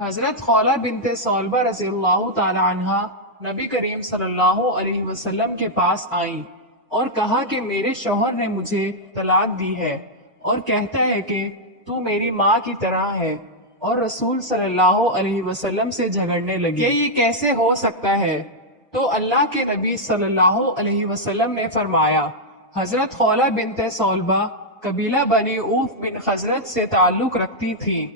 حضرت خولہ بنت ثعلبہ رضی اللہ تعالی عنہا نبی کریم صلی اللہ علیہ وسلم کے پاس آئیں اور کہا کہ میرے شوہر نے مجھے طلاق دی ہے اور کہتا ہے کہ تو میری ماں کی طرح ہے، اور رسول صلی اللہ علیہ وسلم سے جھگڑنے لگی کہ یہ کیسے ہو سکتا ہے؟ تو اللہ کے نبی صلی اللہ علیہ وسلم نے فرمایا، حضرت خولہ بنت ثعلبہ قبیلہ بنی اوف بن خزرج سے تعلق رکھتی تھی۔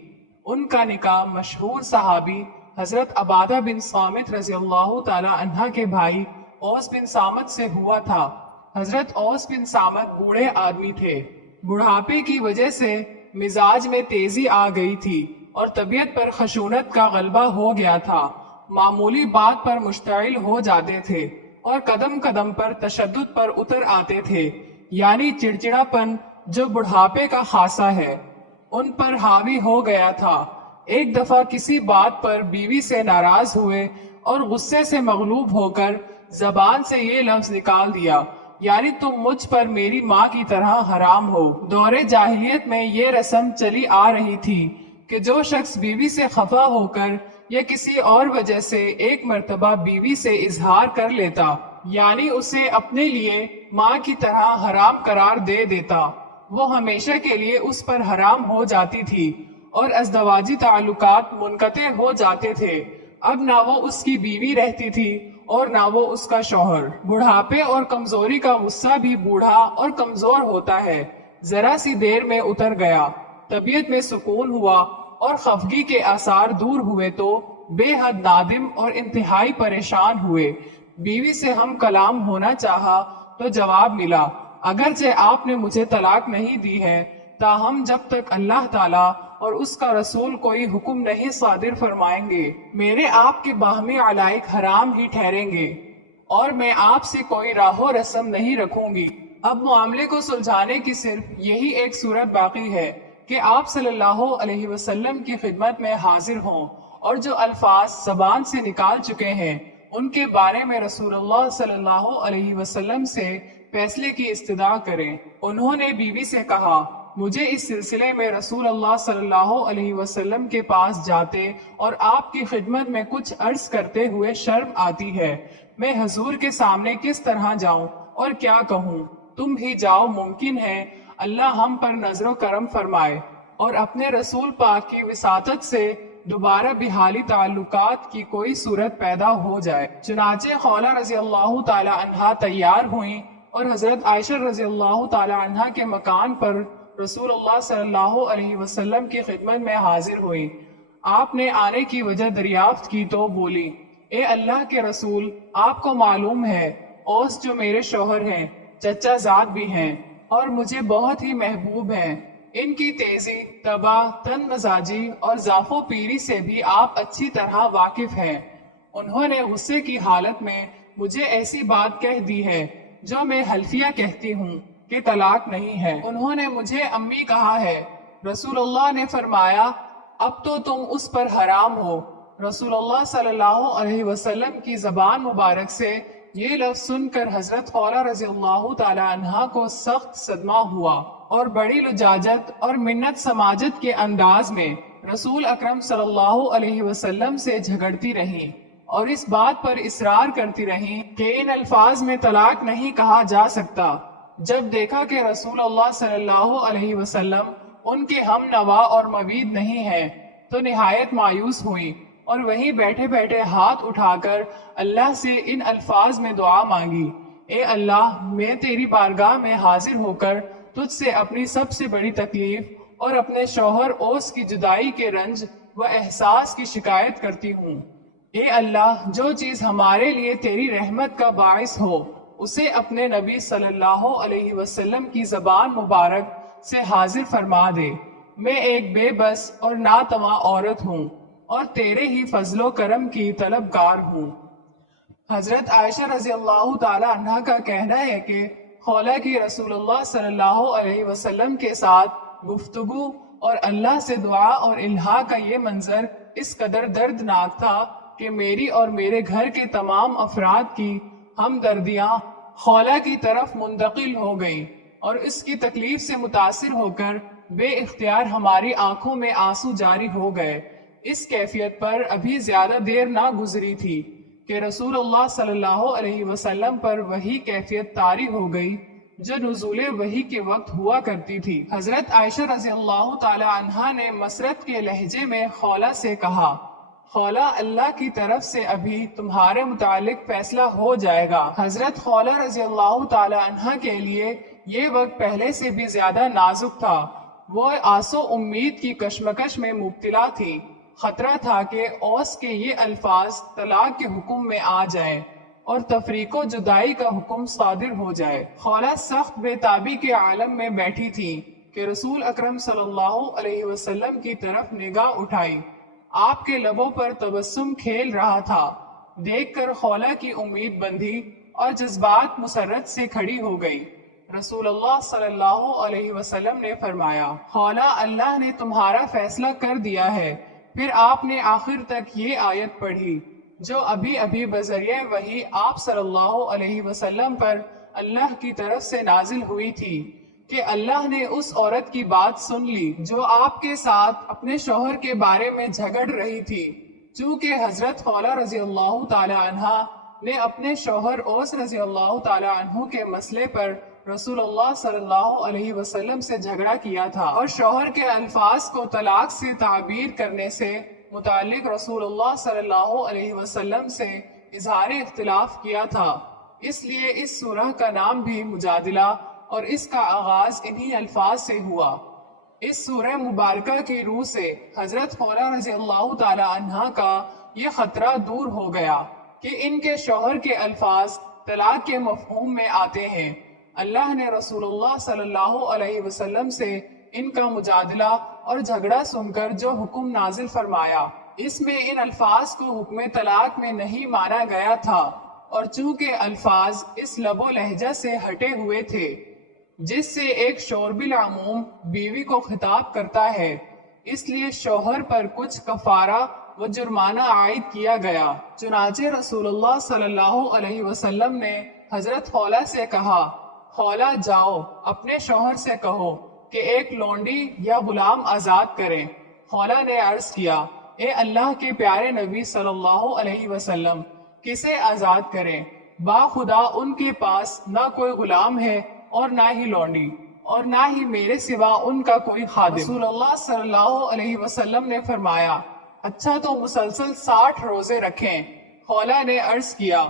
ان کا نکاح مشہور صحابی حضرت عبادہ بن صامت رضی اللہ تعالی عنہ کے بھائی اوس بن صامت سے ہوا تھا۔ حضرت اوس بن صامت بوڑھے آدمی تھے، بڑھاپے کی وجہ سے مزاج میں تیزی آ گئی تھی اور طبیعت پر خشونت کا غلبہ ہو گیا تھا۔ معمولی بات پر مشتعل ہو جاتے تھے اور قدم قدم پر تشدد پر اتر آتے تھے، یعنی چڑچڑا پن جو بڑھاپے کا خاصہ ہے ان پر حاوی ہو گیا تھا۔ ایک دفعہ کسی بات پر بیوی سے ناراض ہوئے اور غصے سے مغلوب ہو کر زبان سے یہ لفظ نکال دیا، یعنی تم مجھ پر میری ماں کی طرح حرام ہو۔ دور جاہلیت میں یہ رسم چلی آ رہی تھی کہ جو شخص بیوی سے خفا ہو کر یا کسی اور وجہ سے ایک مرتبہ بیوی سے اظہار کر لیتا، یعنی اسے اپنے لیے ماں کی طرح حرام قرار دے دیتا، وہ ہمیشہ کے لیے اس پر حرام ہو جاتی تھی اور ازدواجی تعلقات منقطع ہو جاتے تھے۔ اب نہ وہ اس کی بیوی رہتی تھی اور نہ وہ اس کا شوہر۔ بڑھاپے اور کمزوری کا غصہ بھی بوڑھا اور کمزور ہوتا ہے، ذرا سی دیر میں اتر گیا، طبیعت میں سکون ہوا اور خفگی کے آثار دور ہوئے تو بے حد نادم اور انتہائی پریشان ہوئے۔ بیوی سے ہم کلام ہونا چاہا تو جواب ملا، اگرچہ آپ نے مجھے طلاق نہیں دی ہے، تاہم جب تک اللہ تعالیٰ اور اس کا رسول کوئی حکم نہیں صادر فرمائیں گے، میرے آپ کے باہمی علائق حرام ہی ٹھہریں گے اور میں آپ سے کوئی راہ و رسم نہیں رکھوں گی۔ اب معاملے کو سلجھانے کی صرف یہی ایک صورت باقی ہے کہ آپ صلی اللہ علیہ وسلم کی خدمت میں حاضر ہوں اور جو الفاظ زبان سے نکال چکے ہیں ان کے بارے میں رسول اللہ صلی اللہ علیہ وسلم سے فیصلے کی استدعا کریں۔ انہوں نے بیوی سے کہا، مجھے اس سلسلے میں رسول اللہ صلی اللہ علیہ وسلم کے پاس جاتے اور آپ کی خدمت میں کچھ عرض کرتے ہوئے شرم آتی ہے۔ میں حضور کے سامنے کس طرح جاؤں اور کیا کہوں؟ تم ہی جاؤ، ممکن ہے اللہ ہم پر نظر و کرم فرمائے اور اپنے رسول پاک کی وساطت سے دوبارہ بحالی تعلقات کی کوئی صورت پیدا ہو جائے۔ چنانچہ خولہ رضی اللہ تعالی عنہا تیار ہوئیں اور حضرت عائشہ رضی اللہ تعالی عنہا کے مکان پر رسول اللہ صلی اللہ علیہ وسلم کی خدمت میں حاضر ہوئیں۔ آپ نے آنے کی وجہ دریافت کی تو بولی، اے اللہ کے رسول، آپ کو معلوم ہے اوس جو میرے شوہر ہیں چچا زاد بھی ہیں اور مجھے بہت ہی محبوب ہیں۔ ان کی تیزی، طبع، تن مزاجی اور ضعف و پیری سے بھی آپ اچھی طرح واقف ہیں۔ انہوں نے غصے کی حالت میں مجھے ایسی بات کہہ دی ہے جو میں حلفیہ کہتی ہوں کہ طلاق نہیں ہے۔ انہوں نے مجھے امی کہا ہے۔ رسول اللہ نے فرمایا، اب تو تم اس پر حرام ہو۔ رسول اللہ صلی اللہ علیہ وسلم کی زبان مبارک سے یہ لفظ سن کر حضرت خولہ رضی اللہ تعالی عنہا کو سخت صدمہ ہوا اور بڑی لجاجت اور منت سماجت کے انداز میں رسول اکرم صلی اللہ علیہ وسلم سے جھگڑتی رہیں اور اس بات پر اصرار کرتی رہیں کہ ان الفاظ میں طلاق نہیں کہا جا سکتا۔ جب دیکھا کہ رسول اللہ صلی اللہ علیہ وسلم ان کے ہم نوا اور موید نہیں ہیں تو نہایت مایوس ہوئی اور وہیں بیٹھے بیٹھے ہاتھ اٹھا کر اللہ سے ان الفاظ میں دعا مانگی، اے اللہ، میں تیری بارگاہ میں حاضر ہو کر تجھ سے اپنی سب سے بڑی تکلیف اور اپنے شوہر اوس کی جدائی کے رنج و احساس کی شکایت کرتی ہوں۔ اے اللہ، جو چیز ہمارے لیے تیری رحمت کا باعث ہو اسے اپنے نبی صلی اللہ علیہ وسلم کی زبان مبارک سے حاضر فرما دے۔ میں ایک بے بس اور ناتواں عورت ہوں اور تیرے ہی فضل و کرم کی طلبگار ہوں۔ حضرت عائشہ رضی اللہ تعالی عنہ کا کہنا ہے کہ خولہ کی رسول اللہ صلی اللہ علیہ وسلم کے ساتھ گفتگو اور اللہ سے دعا اور الہا کا یہ منظر اس قدر دردناک تھا کہ میری اور میرے گھر کے تمام افراد کی ہمدردیاں خولہ کی طرف منتقل ہو گئیں اور اس کی تکلیف سے متاثر ہو کر بے اختیار ہماری آنکھوں میں آنسو جاری ہو گئے۔ اس کیفیت پر ابھی زیادہ دیر نہ گزری تھی کہ رسول اللہ صلی اللہ علیہ وسلم پر وہی کیفیت طاری ہو گئی جو نزول وحی کے وقت ہوا کرتی تھی۔ حضرت عائشہ رضی اللہ تعالی عنہا نے مسرت کے لہجے میں خولہ سے کہا، خولہ اللہ کی طرف سے ابھی تمہارے متعلق فیصلہ ہو جائے گا۔ حضرت خولہ رضی اللہ تعالی عنہا کے لیے یہ وقت پہلے سے بھی زیادہ نازک تھا۔ وہ آس و امید کی کشمکش میں مبتلا تھی۔ خطرہ تھا کہ اوس کے یہ الفاظ طلاق کے حکم میں آ جائیں اور تفریق و جدائی کا حکم صادر ہو جائے۔ خولہ سخت بے تابی کے عالم میں بیٹھی تھی کہ رسول اکرم صلی اللہ علیہ وسلم کی طرف نگاہ اٹھائی۔ آپ کے لبوں پر تبسم کھیل رہا تھا۔ دیکھ کر خولہ کی امید بندھی اور جذبات مسرت سے کھڑی ہو گئی۔ رسول اللہ صلی اللہ علیہ وسلم نے فرمایا، خولہ اللہ نے تمہارا فیصلہ کر دیا ہے۔ پھر آپ نے آخر تک یہ آیت پڑھی جو ابھی ابھی بذریعہ وحی آپ صلی اللہ علیہ وسلم پر اللہ کی طرف سے نازل ہوئی تھی کہ اللہ نے اس عورت کی بات سن لی جو آپ کے ساتھ اپنے شوہر کے بارے میں جھگڑ رہی تھی۔ چونکہ حضرت خولہ رضی اللہ تعالی عنہ نے اپنے شوہر اوس رضی اللہ تعالی عنہ کے مسئلے پر رسول اللہ صلی اللہ علیہ وسلم سے جھگڑا کیا تھا اور شوہر کے الفاظ کو طلاق سے تعبیر کرنے سے متعلق رسول اللہ صلی اللہ علیہ وسلم سے اظہار اختلاف کیا تھا۔ اس لیے اس سورہ کا نام بھی مجادلہ اور اس کا آغاز انہی الفاظ سے ہوا۔ اس سورہ مبارکہ کی روح سے حضرت خولہ رضی اللہ تعالی عنہ کا یہ خطرہ دور ہو گیا کہ ان کے شوہر کے الفاظ طلاق کے مفہوم میں آتے ہیں۔ اللہ نے رسول اللہ صلی اللہ علیہ وسلم سے ان کا مجادلہ اور جھگڑا سن کر جو حکم نازل فرمایا، اس میں ان الفاظ کو حکم طلاق میں نہیں مانا گیا تھا، اور چونکہ الفاظ اس لب و لہجہ سے ہٹے ہوئے تھے جس سے ایک شور بالعموم بیوی کو خطاب کرتا ہے، اس لیے شوہر پر کچھ کفارہ و جرمانہ عائد کیا گیا۔ چنانچہ رسول اللہ صلی اللہ علیہ وسلم نے حضرت خولہ سے کہا، خولہ جاؤ اپنے شوہر سے کہو کہ ایک لونڈی یا غلام آزاد کریں۔ خولہ نے عرض کیا، اے اللہ کے پیارے نبی صلی اللہ علیہ وسلم، کسے آزاد کریں؟ با خدا ان کے پاس نہ کوئی غلام ہے اور نہ ہی لونڈی، اور نہ ہی میرے سوا ان کا کوئی خادم۔ رسول اللہ صلی اللہ علیہ وسلم نے فرمایا، اچھا تو مسلسل 60 روزے رکھیں۔ خولہ نے عرض کیا،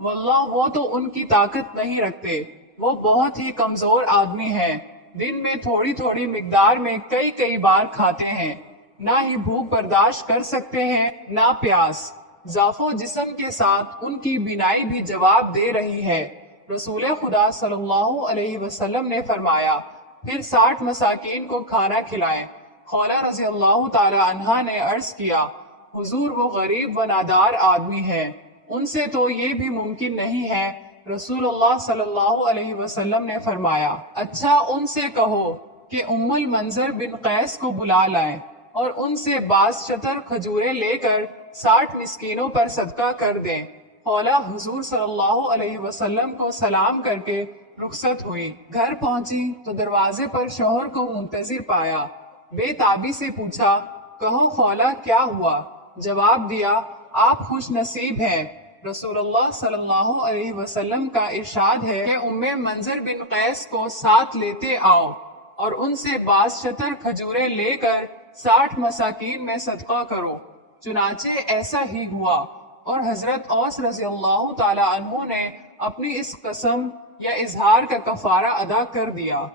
واللہ وہ تو ان کی طاقت نہیں رکھتے، وہ بہت ہی کمزور آدمی ہیں، دن میں تھوڑی تھوڑی مقدار میں کئی بار کھاتے ہیں، نہ ہی بھوک برداشت کر سکتے ہیں نہ پیاس۔ ضعف و جسم کے ساتھ ان کی بینائی بھی جواب دے رہی ہے۔ رسول خدا صلی اللہ علیہ وسلم نے فرمایا، پھر 60 مساکین کو کھانا کھلائیں۔ خولہ رضی اللہ تعالی عنہا نے عرض کیا، حضور وہ غریب و نادار آدمی ہیں، ان سے تو یہ بھی ممکن نہیں ہے۔ رسول اللہ صلی اللہ علیہ وسلم نے فرمایا، اچھا ان سے کہو کہ ام المنذر بن قیس کو بلا لائیں اور ان سے بعض شتر کھجوریں لے کر 60 مسکینوں پر صدقہ کر دیں۔ خولہ حضور صلی اللہ علیہ وسلم کو سلام کر کے رخصت ہوئی۔ گھر پہنچی تو دروازے پر شوہر کو منتظر پایا۔ بے تابی سے پوچھا، کہو خولہ کیا ہوا؟ جواب دیا، آپ خوش نصیب ہیں، رسول اللہ صلی اللہ علیہ وسلم کا ارشاد ہے کہ ام منذر بن قیس کو ساتھ لیتے آؤ اور ان سے بعض شتر کھجوریں لے کر 60 مساکین میں صدقہ کرو۔ چنانچہ ایسا ہی ہوا، اور حضرت اوس رضی اللہ تعالی عنہ نے اپنی اس قسم یا اظہار کا کفارہ ادا کر دیا۔